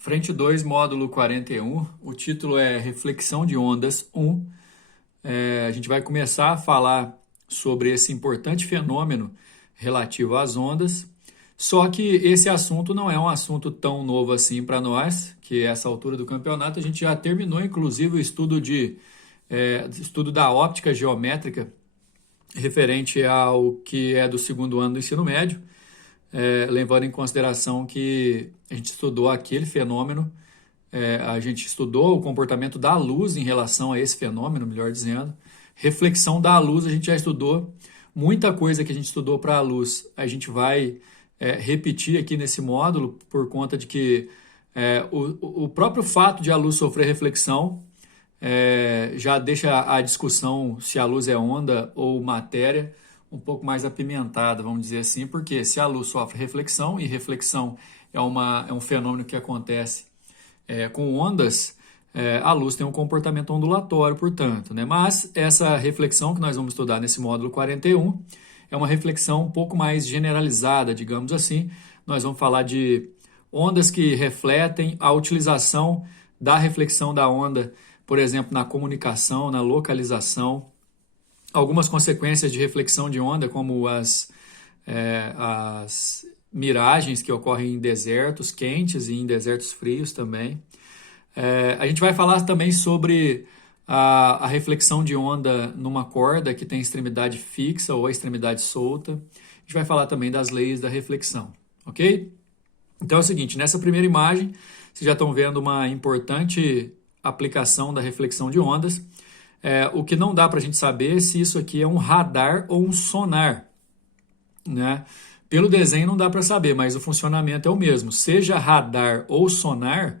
Frente 2, módulo 41, o título é Reflexão de Ondas 1. A gente vai começar a falar sobre esse importante fenômeno relativo às ondas, só que esse assunto não é um assunto tão novo assim para nós, que essa altura do campeonato a gente já terminou, inclusive, o estudo da óptica geométrica referente ao que é do segundo ano do ensino médio, levando em consideração que a gente estudou aquele fenômeno, a gente estudou o comportamento da luz em relação a esse fenômeno, melhor dizendo. Reflexão da luz, a gente já estudou. Muita coisa que a gente estudou para a luz, a gente vai repetir aqui nesse módulo, por conta de que o próprio fato de a luz sofrer reflexão já deixa a discussão se a luz é onda ou matéria um pouco mais apimentada, vamos dizer assim, porque se a luz sofre reflexão, e reflexão é um fenômeno que acontece com ondas, a luz tem um comportamento ondulatório, portanto, né? Mas essa reflexão que nós vamos estudar nesse módulo 41 é uma reflexão um pouco mais generalizada, digamos assim. Nós vamos falar de ondas que refletem, a utilização da reflexão da onda, por exemplo, na comunicação, na localização, algumas consequências de reflexão de onda, como as miragens que ocorrem em desertos quentes e em desertos frios também. A gente vai falar também sobre a reflexão de onda numa corda que tem extremidade fixa ou a extremidade solta. A gente vai falar também das leis da reflexão, ok? Então é o seguinte, nessa primeira imagem, vocês já estão vendo uma importante aplicação da reflexão de ondas. O que não dá para a gente saber se isso aqui é um radar ou um sonar, né? Pelo desenho não dá para saber, mas o funcionamento é o mesmo. Seja radar ou sonar,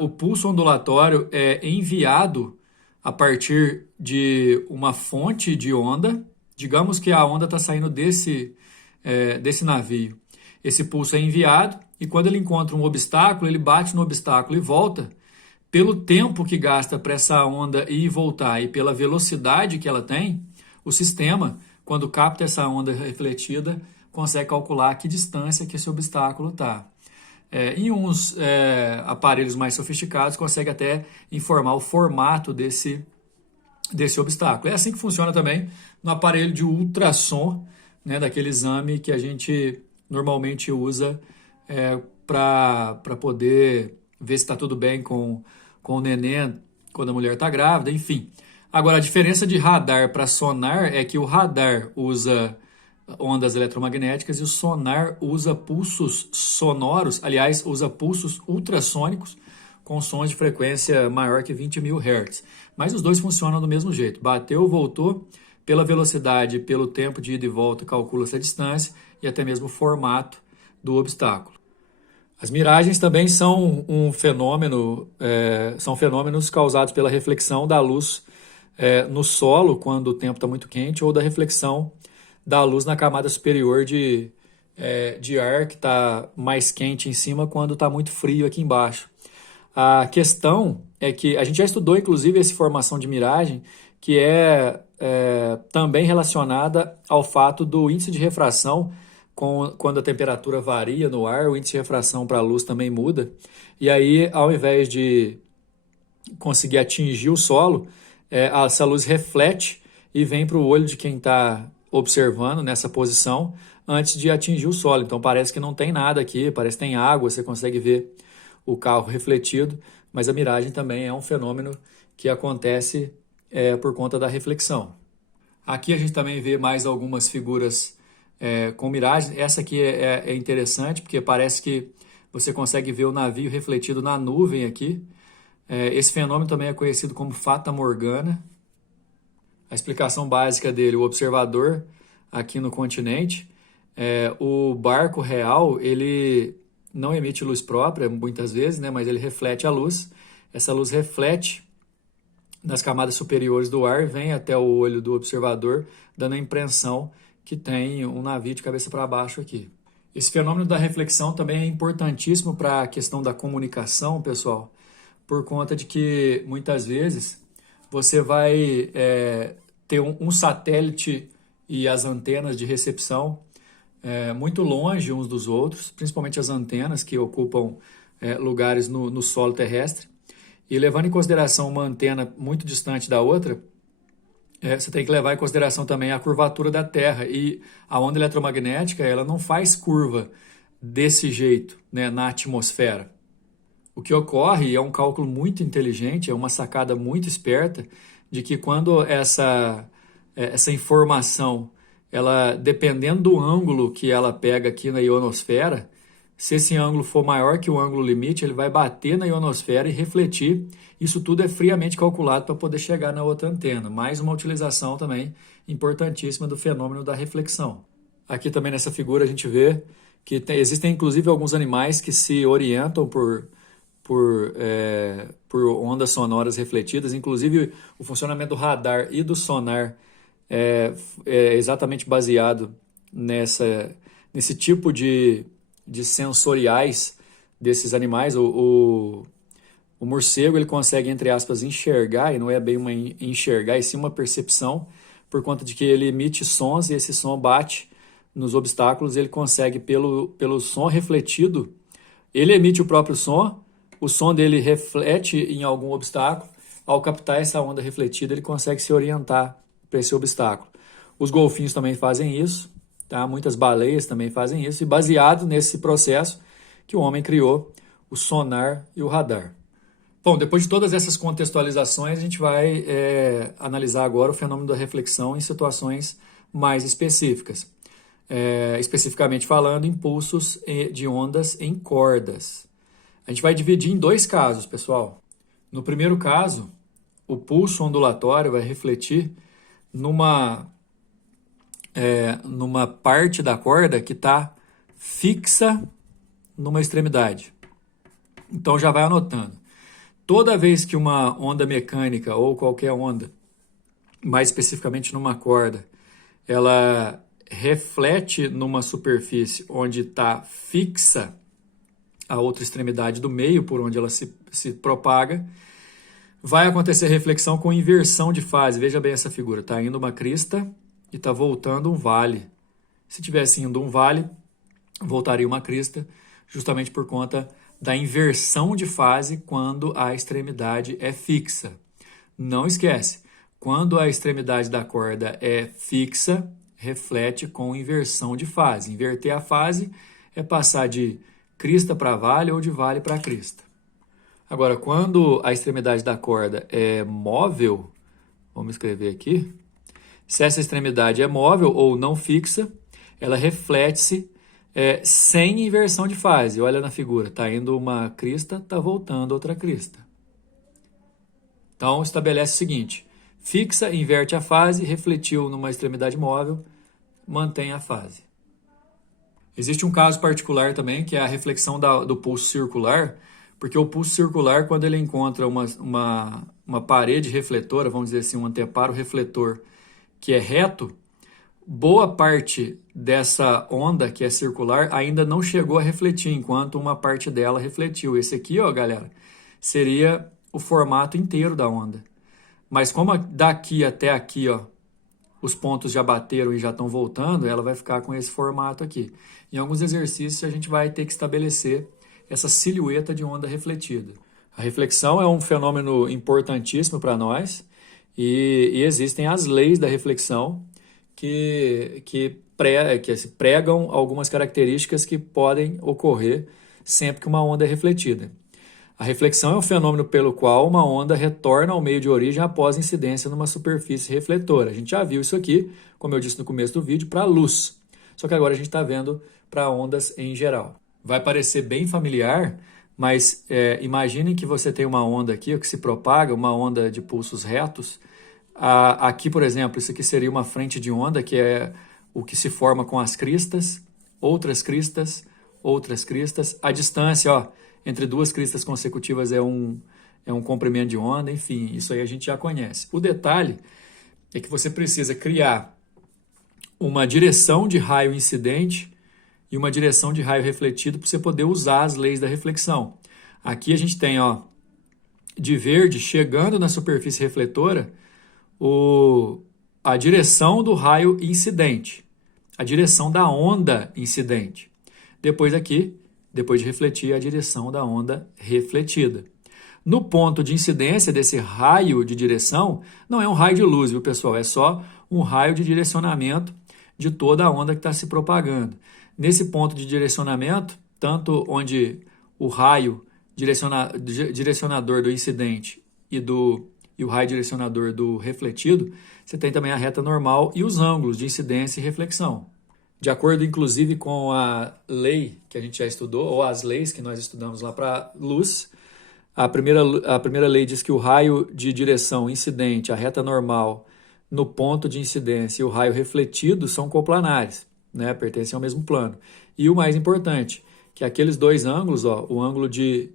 o pulso ondulatório é enviado a partir de uma fonte de onda. Digamos que a onda está saindo desse navio. Esse pulso é enviado e quando ele encontra um obstáculo, ele bate no obstáculo e volta. Pelo tempo que gasta para essa onda ir e voltar e pela velocidade que ela tem, o sistema, quando capta essa onda refletida, consegue calcular que distância que esse obstáculo está. Em uns aparelhos mais sofisticados, consegue até informar o formato desse obstáculo. É assim que funciona também no aparelho de ultrassom, né, daquele exame que a gente normalmente usa para poder ver se está tudo bem com o neném quando a mulher está grávida, enfim. Agora, a diferença de radar para sonar é que o radar usa ondas eletromagnéticas e o sonar usa pulsos sonoros, aliás, usa pulsos ultrassônicos com sons de frequência maior que 20.000 Hz. Mas os dois funcionam do mesmo jeito. Bateu, voltou, pela velocidade, pelo tempo de ida e volta, calcula-se a distância e até mesmo o formato do obstáculo. As miragens também são um fenômeno, são fenômenos causados pela reflexão da luz no solo, quando o tempo está muito quente, ou da reflexão da luz na camada superior de ar, que está mais quente em cima, quando está muito frio aqui embaixo. A questão é que a gente já estudou, inclusive, essa formação de miragem, que é também relacionada ao fato do índice de refração. Quando a temperatura varia no ar, o índice de refração para a luz também muda. E aí, ao invés de conseguir atingir o solo, essa luz reflete e vem para o olho de quem está observando nessa posição antes de atingir o solo. Então parece que não tem nada aqui, parece que tem água, você consegue ver o carro refletido, mas a miragem também é um fenômeno que acontece por conta da reflexão. Aqui a gente também vê mais algumas figuras com miragem. Essa aqui é interessante porque parece que você consegue ver o navio refletido na nuvem aqui. Esse fenômeno também é conhecido como Fata Morgana. A explicação básica dele, o observador aqui no continente. O barco real, ele não emite luz própria muitas vezes, né, mas ele reflete a luz. Essa luz reflete nas camadas superiores do ar, vem até o olho do observador, dando a impressão que tem um navio de cabeça para baixo aqui. Esse fenômeno da reflexão também é importantíssimo para a questão da comunicação, pessoal, por conta de que muitas vezes você vai ter um satélite e as antenas de recepção muito longe uns dos outros, principalmente as antenas que ocupam lugares no solo terrestre. E levando em consideração uma antena muito distante da outra, você tem que levar em consideração também a curvatura da Terra. E a onda eletromagnética, ela não faz curva desse jeito, né, na atmosfera. O que ocorre, e é um cálculo muito inteligente, é uma sacada muito esperta, de que quando essa informação, ela, dependendo do ângulo que ela pega aqui na ionosfera, se esse ângulo for maior que o ângulo limite, ele vai bater na ionosfera e refletir. Isso tudo é friamente calculado para poder chegar na outra antena. Mais uma utilização também importantíssima do fenômeno da reflexão. Aqui também nessa figura a gente vê que existem inclusive alguns animais que se orientam por ondas sonoras refletidas. Inclusive o funcionamento do radar e do sonar é exatamente baseado nesse tipo de sensoriais desses animais. O morcego, ele consegue, entre aspas, enxergar, e não é bem uma enxergar, e sim uma percepção, por conta de que ele emite sons e esse som bate nos obstáculos, ele consegue, pelo som refletido, ele emite o próprio som, o som dele reflete em algum obstáculo, ao captar essa onda refletida, ele consegue se orientar para esse obstáculo. Os golfinhos também fazem isso, tá? Muitas baleias também fazem isso, e baseado nesse processo que o homem criou o sonar e o radar. Bom, depois de todas essas contextualizações, a gente vai analisar agora o fenômeno da reflexão em situações mais específicas. Especificamente falando, impulsos de ondas em cordas. A gente vai dividir em dois casos, pessoal. No primeiro caso, o pulso ondulatório vai refletir numa parte da corda que está fixa numa extremidade. Então já vai anotando. Toda vez que uma onda mecânica ou qualquer onda, mais especificamente numa corda, ela reflete numa superfície onde está fixa a outra extremidade do meio, por onde ela se propaga, vai acontecer reflexão com inversão de fase. Veja bem essa figura, está indo uma crista e está voltando um vale. Se tivesse indo um vale, voltaria uma crista, justamente por conta da inversão de fase quando a extremidade é fixa. Não esquece, quando a extremidade da corda é fixa, reflete com inversão de fase. Inverter a fase é passar de crista para vale ou de vale para crista. Agora, quando a extremidade da corda é móvel, vamos escrever aqui, se essa extremidade é móvel ou não fixa, ela reflete-se sem inversão de fase. Olha na figura, está indo uma crista, está voltando outra crista. Então, estabelece o seguinte: fixa, inverte a fase, refletiu numa extremidade móvel, mantém a fase. Existe um caso particular também, que é a reflexão do pulso circular, porque o pulso circular, quando ele encontra uma parede refletora, vamos dizer assim, um anteparo refletor que é reto, boa parte dessa onda que é circular ainda não chegou a refletir, enquanto uma parte dela refletiu. Esse aqui, ó, galera, seria o formato inteiro da onda. Mas como daqui até aqui, ó, os pontos já bateram e já estão voltando, ela vai ficar com esse formato aqui. Em alguns exercícios a gente vai ter que estabelecer essa silhueta de onda refletida. A reflexão é um fenômeno importantíssimo para nós e existem as leis da reflexão que pregam algumas características que podem ocorrer sempre que uma onda é refletida. A reflexão é um fenômeno pelo qual uma onda retorna ao meio de origem após incidência numa superfície refletora. A gente já viu isso aqui, como eu disse no começo do vídeo, para a luz. Só que agora a gente está vendo para ondas em geral. Vai parecer bem familiar, mas imagine que você tem uma onda aqui que se propaga, uma onda de pulsos retos. Aqui, por exemplo, isso aqui seria uma frente de onda, que é o que se forma com as cristas, outras cristas, outras cristas. A distância, ó, entre duas cristas consecutivas é um comprimento de onda, enfim, isso aí a gente já conhece. O detalhe é que você precisa criar uma direção de raio incidente e uma direção de raio refletido para você poder usar as leis da reflexão. Aqui a gente tem, ó, de verde, chegando na superfície refletora, a direção do raio incidente, a direção da onda incidente. Depois aqui, depois de refletir a direção da onda refletida. No ponto de incidência desse raio de direção, não é um raio de luz, viu, pessoal? É só um raio de direcionamento de toda a onda que está se propagando. Nesse ponto de direcionamento, tanto onde o raio direcionador do incidente e o raio direcionador do refletido, você tem também a reta normal e os ângulos de incidência e reflexão. De acordo, inclusive, com a lei que a gente já estudou, ou as leis que nós estudamos lá para luz, a primeira lei diz que o raio de direção incidente, a reta normal, no ponto de incidência e o raio refletido são coplanares, né? Pertencem ao mesmo plano. E o mais importante, que aqueles dois ângulos, ó, o ângulo de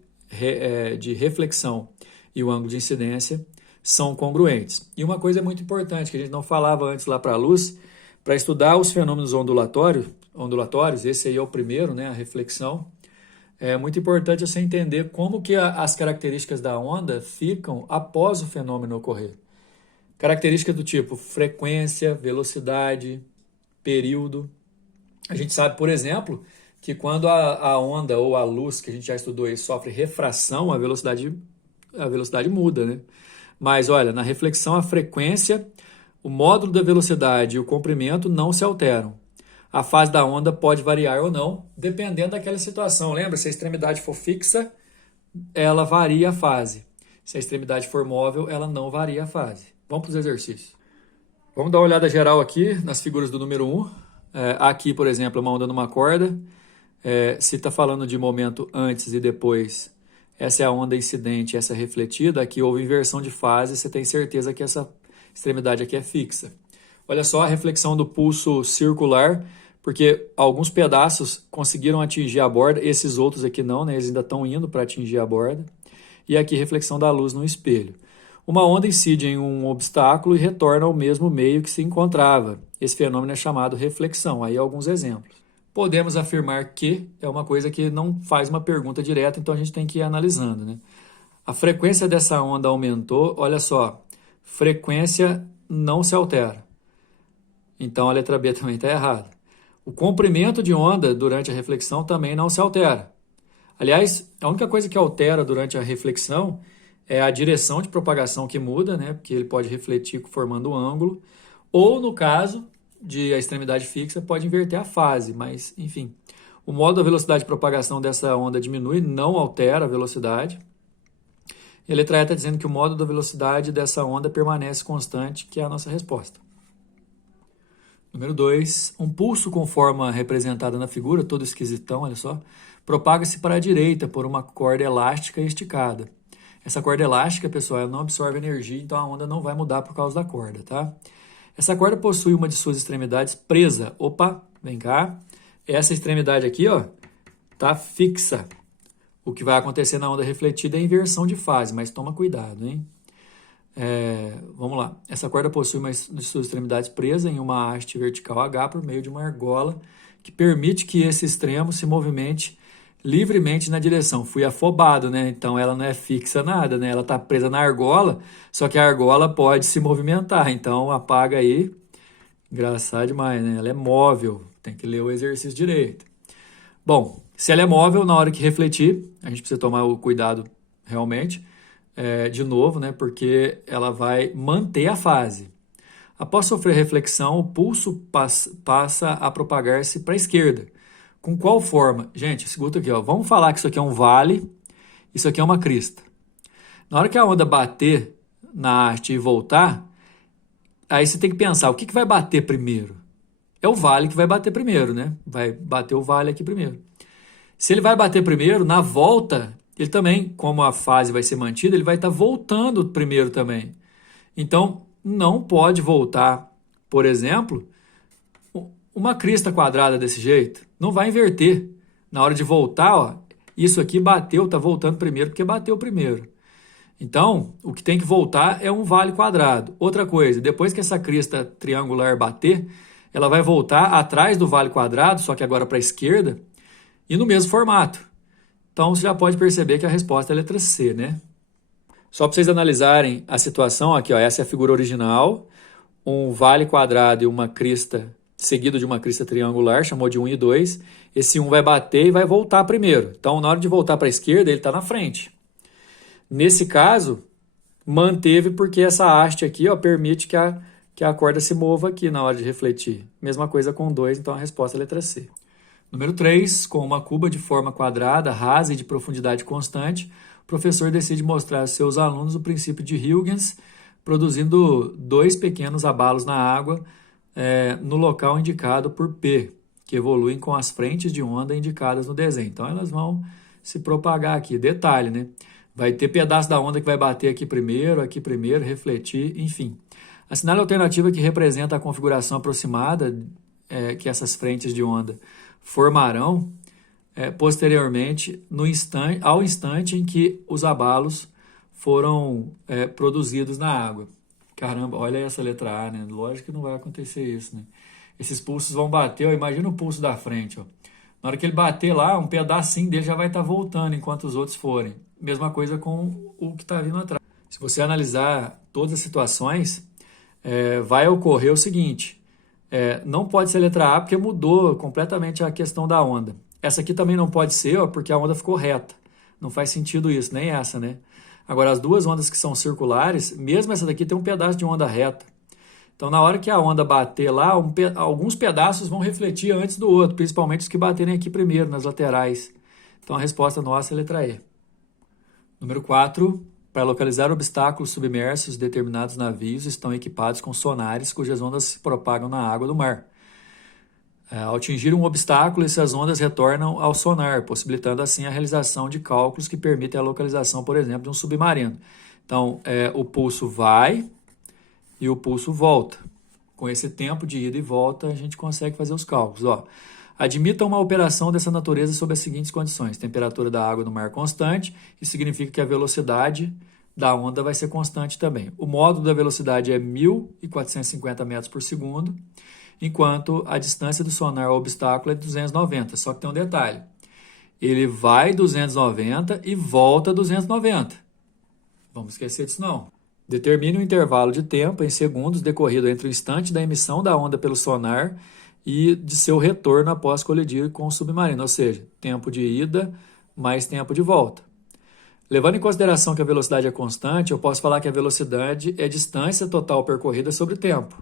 reflexão e o ângulo de incidência, são congruentes. E uma coisa muito importante, que a gente não falava antes lá para a luz, para estudar os fenômenos ondulatórios, esse aí é o primeiro, né, a reflexão, é muito importante você entender como que as características da onda ficam após o fenômeno ocorrer. Características do tipo frequência, velocidade, período. A gente sabe, por exemplo, que quando a onda ou a luz, que a gente já estudou aí, sofre refração, a velocidade muda, né? Mas olha, na reflexão, a frequência, o módulo da velocidade e o comprimento não se alteram. A fase da onda pode variar ou não, dependendo daquela situação. Lembra? Se a extremidade for fixa, ela varia a fase. Se a extremidade for móvel, ela não varia a fase. Vamos para os exercícios. Vamos dar uma olhada geral aqui nas figuras do número 1. Aqui, por exemplo, é uma onda numa corda. Se está falando de momento antes e depois, essa é a onda incidente, essa é refletida. Aqui houve inversão de fase, você tem certeza que essa extremidade aqui é fixa. Olha só a reflexão do pulso circular, porque alguns pedaços conseguiram atingir a borda, esses outros aqui não, né? Eles ainda estão indo para atingir a borda. E aqui reflexão da luz no espelho. Uma onda incide em um obstáculo e retorna ao mesmo meio que se encontrava. Esse fenômeno é chamado reflexão. Aí alguns exemplos. Podemos afirmar que é uma coisa que não faz uma pergunta direta, então a gente tem que ir analisando, né? A frequência dessa onda aumentou, olha só, frequência não se altera. Então a letra B também está errada. O comprimento de onda durante a reflexão também não se altera. Aliás, a única coisa que altera durante a reflexão é a direção de propagação que muda, né? Porque ele pode refletir formando um ângulo, ou no caso de a extremidade fixa, pode inverter a fase, mas enfim. O modo da velocidade de propagação dessa onda diminui, não altera a velocidade. E a letra E está dizendo que o modo da velocidade dessa onda permanece constante, que é a nossa resposta. Número 2, um pulso com forma representada na figura, todo esquisitão, olha só, propaga-se para a direita por uma corda elástica e esticada. Essa corda elástica, pessoal, ela não absorve energia, então a onda não vai mudar por causa da corda, tá? Essa corda possui uma de suas extremidades presa. Opa, vem cá. Essa extremidade aqui, ó, tá fixa. O que vai acontecer na onda refletida é a inversão de fase, mas toma cuidado, hein? Vamos lá. Essa corda possui uma de suas extremidades presa em uma haste vertical H por meio de uma argola que permite que esse extremo se movimente livremente na direção. Fui afobado, né? Então ela não é fixa nada, né? Ela está presa na argola, só que a argola pode se movimentar. Então apaga aí. Engraçado demais, né? Ela é móvel. Tem que ler o exercício direito. Bom, se ela é móvel, na hora que refletir, a gente precisa tomar o cuidado realmente. De novo, né, porque ela vai manter a fase. Após sofrer reflexão, o pulso passa a propagar-se para a esquerda. Com qual forma? Gente, escuta aqui, ó. Vamos falar que isso aqui é um vale, isso aqui é uma crista. Na hora que a onda bater na haste e voltar, aí você tem que pensar, o que vai bater primeiro? É o vale que vai bater primeiro, né? Vai bater o vale aqui primeiro. Se ele vai bater primeiro, na volta, ele também, como a fase vai ser mantida, ele vai estar voltando primeiro também. Então, não pode voltar, por exemplo, uma crista quadrada desse jeito. Não vai inverter. Na hora de voltar, ó, isso aqui bateu, está voltando primeiro porque bateu primeiro. Então, o que tem que voltar é um vale quadrado. Outra coisa, depois que essa crista triangular bater, ela vai voltar atrás do vale quadrado, só que agora para a esquerda, e no mesmo formato. Então, você já pode perceber que a resposta é a letra C, né? Só para vocês analisarem a situação, aqui, ó, essa é a figura original, um vale quadrado e uma crista seguido de uma crista triangular, chamou de 1 e 2. Esse 1 vai bater e vai voltar primeiro. Então, na hora de voltar para a esquerda, ele está na frente. Nesse caso, manteve porque essa haste aqui, ó, permite que a corda se mova aqui na hora de refletir. Mesma coisa com 2, então a resposta é a letra C. Número 3, com uma cuba de forma quadrada, rasa e de profundidade constante, o professor decide mostrar aos seus alunos o princípio de Huygens, produzindo 2 pequenos abalos na água no local indicado por P, que evoluem com as frentes de onda indicadas no desenho. Então, elas vão se propagar aqui. Detalhe, né? Vai ter pedaço da onda que vai bater aqui primeiro, refletir, enfim. Assinale a alternativa que representa a configuração aproximada que essas frentes de onda formarão posteriormente ao instante em que os abalos foram produzidos na água. Caramba, olha essa letra A, né? Lógico que não vai acontecer isso, né? Esses pulsos vão bater, ó, imagina o pulso da frente, ó. Na hora que ele bater lá, um pedacinho dele já vai estar voltando enquanto os outros forem. Mesma coisa com o que está vindo atrás. Se você analisar todas as situações, vai ocorrer o seguinte: não pode ser a letra A porque mudou completamente a questão da onda. Essa aqui também não pode ser, ó, porque a onda ficou reta. Não faz sentido isso, nem essa, né? Agora, as duas ondas que são circulares, mesmo essa daqui tem um pedaço de onda reta. Então, na hora que a onda bater lá, alguns pedaços vão refletir antes do outro, principalmente os que baterem aqui primeiro, nas laterais. Então, a resposta nossa é a letra E. Número 4. Para localizar obstáculos submersos, determinados navios estão equipados com sonares cujas ondas se propagam na água do mar. Ao atingir um obstáculo, essas ondas retornam ao sonar, possibilitando assim a realização de cálculos que permitem a localização, por exemplo, de um submarino. Então, o pulso vai e o pulso volta. Com esse tempo de ida e volta, a gente consegue fazer os cálculos. Ó, admita uma operação dessa natureza sob as seguintes condições: temperatura da água no mar constante, isso significa que a velocidade da onda vai ser constante também. O módulo da velocidade é 1.450 metros por segundo, enquanto a distância do sonar ao obstáculo é 290. Só que tem um detalhe: ele vai 290 e volta 290. Vamos esquecer disso não. Determine o intervalo de tempo em segundos decorrido entre o instante da emissão da onda pelo sonar e de seu retorno após colidir com o submarino, ou seja, tempo de ida mais tempo de volta. Levando em consideração que a velocidade é constante, eu posso falar que a velocidade é a distância total percorrida sobre o tempo.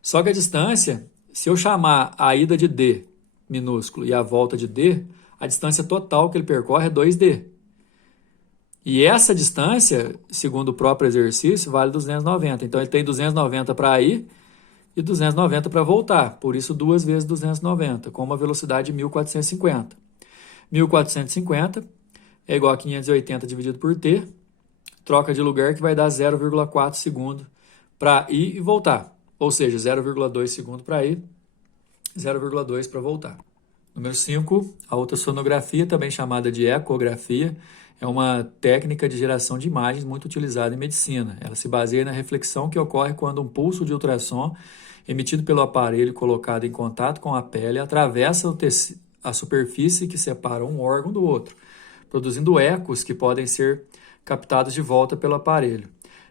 Só que a distância, se eu chamar a ida de D minúsculo e a volta de D, a distância total que ele percorre é 2D. E essa distância, segundo o próprio exercício, vale 290. Então, ele tem 290 para ir e 290 para voltar. Por isso, 2 vezes 290, com uma velocidade de 1.450. 1.450 é igual a 580 dividido por T. Troca de lugar que vai dar 0,4 segundo para ir e voltar. Ou seja, 0,2 segundo para ir, 0,2 para voltar. Número 5, a ultrassonografia, também chamada de ecografia, é uma técnica de geração de imagens muito utilizada em medicina. Ela se baseia na reflexão que ocorre quando um pulso de ultrassom emitido pelo aparelho colocado em contato com a pele atravessa a superfície que separa um órgão do outro, produzindo ecos que podem ser captados de volta pelo aparelho.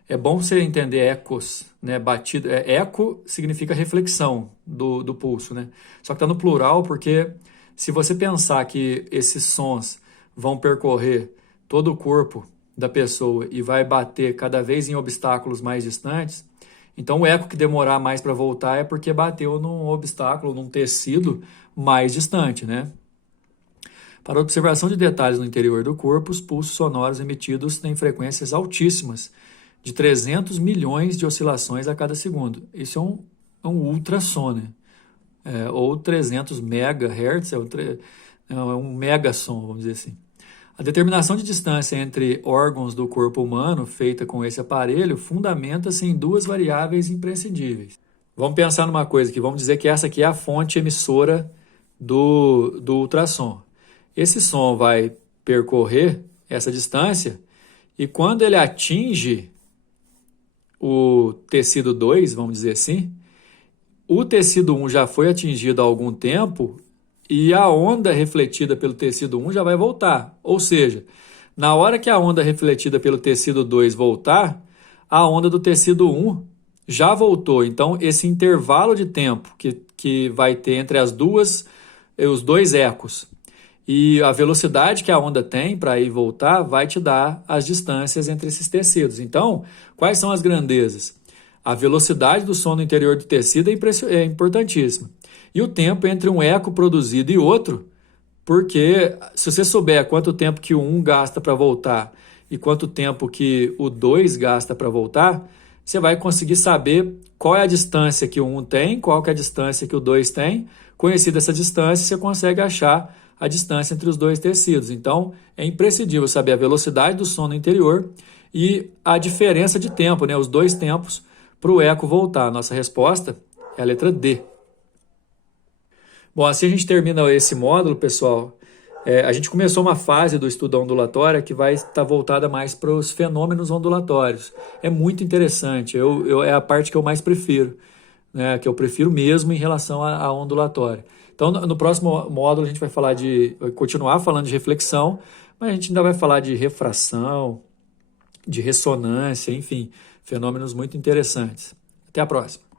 É bom você entender ecos, né? Batido. Eco significa reflexão do pulso, né? Só que está no plural porque se você pensar que esses sons vão percorrer todo o corpo da pessoa e vai bater cada vez em obstáculos mais distantes, então o eco que demorar mais para voltar é porque bateu num obstáculo, num tecido mais distante, né? Para a observação de detalhes no interior do corpo, os pulsos sonoros emitidos têm frequências altíssimas, de 300 milhões de oscilações a cada segundo. Isso é um ultrassom, né? Ou 300 megahertz, é um megasom, vamos dizer assim. A determinação de distância entre órgãos do corpo humano, feita com esse aparelho, fundamenta-se em 2 variáveis imprescindíveis. Vamos pensar numa coisa aqui, vamos dizer que essa aqui é a fonte emissora do ultrassom. Esse som vai percorrer essa distância e quando ele atinge o tecido 2, vamos dizer assim, o tecido 1 já foi atingido há algum tempo e a onda refletida pelo tecido 1 já vai voltar. Ou seja, na hora que a onda refletida pelo tecido 2 voltar, a onda do tecido 1 já voltou. Então, esse intervalo de tempo que vai ter entre os dois ecos e a velocidade que a onda tem para ir e voltar vai te dar as distâncias entre esses tecidos. Então, quais são as grandezas? A velocidade do som no interior do tecido é importantíssima. E o tempo entre um eco produzido e outro, porque se você souber quanto tempo que o 1 gasta para voltar e quanto tempo que o 2 gasta para voltar, você vai conseguir saber qual é a distância que o 1 tem, qual que é a distância que o 2 tem. Conhecida essa distância, você consegue achar a distância entre os dois tecidos. Então, é imprescindível saber a velocidade do som no interior e a diferença de tempo, né? Os dois tempos para o eco voltar. Nossa resposta é a letra D. Bom, assim a gente termina esse módulo, pessoal. A gente começou uma fase do estudo ondulatória que vai estar voltada mais para os fenômenos ondulatórios. É muito interessante, é a parte que eu mais prefiro, né, que eu prefiro mesmo em relação à ondulatória. Então, no próximo módulo a gente vai continuar falando de reflexão, mas a gente ainda vai falar de refração, de ressonância, enfim, fenômenos muito interessantes. Até a próxima.